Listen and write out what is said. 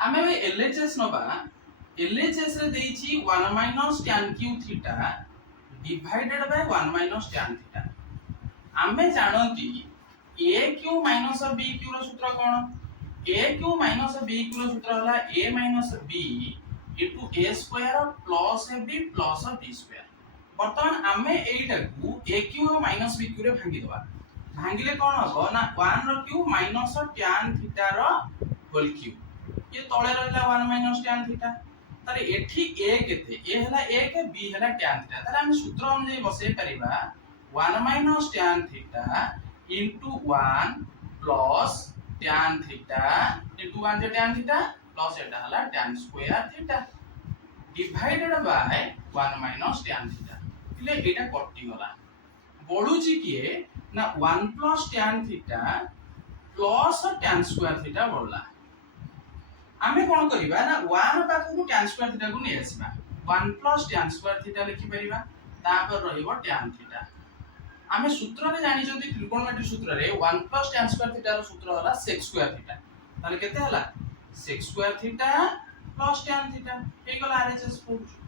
आमे भाई एलएचएस नबा एलएचएस रे देइची 1 - tan cube theta divided by 1 - tan theta. आमे जानती a cube minus b cube रो सूत्र कोन a cube minus b cube रो सूत्र होला a minus b into a square plus b plus b square. वर्तमान आमे एइटा को a cube minus b cube रे भांगी दबा भांगिले कोन हबो ना 1 रो क्यू माइनस tan थीटा रो होल क्यू ये तळे रहला 1 - tan थीटा तारे एठी a केते a हला 1 b हला tan थीटा तारे हम सूत्र अनुसार बसे परिबा 1 - tan theta into 1 plus tan theta into 1 जे tan theta plus एटा हला tan square theta divided by 1 - tan theta इले एटा कटि गला बढुची किए ना 1 plus tan theta plus tan square theta बढला। आमे कोन करिबा ना 1 पाखु को tan square theta को नै आसीबा 1 plus tan square theta लिखि परिबा तापर रहिबो tan theta। आमे सूत्र रे जानि जति ट्रिगोनोमेट्री सूत्र रे 1 plus tan square theta रो सूत्र होला sec square theta ताले केते होला sec square theta plus tan theta हे गला आरएचएस फॉर्म।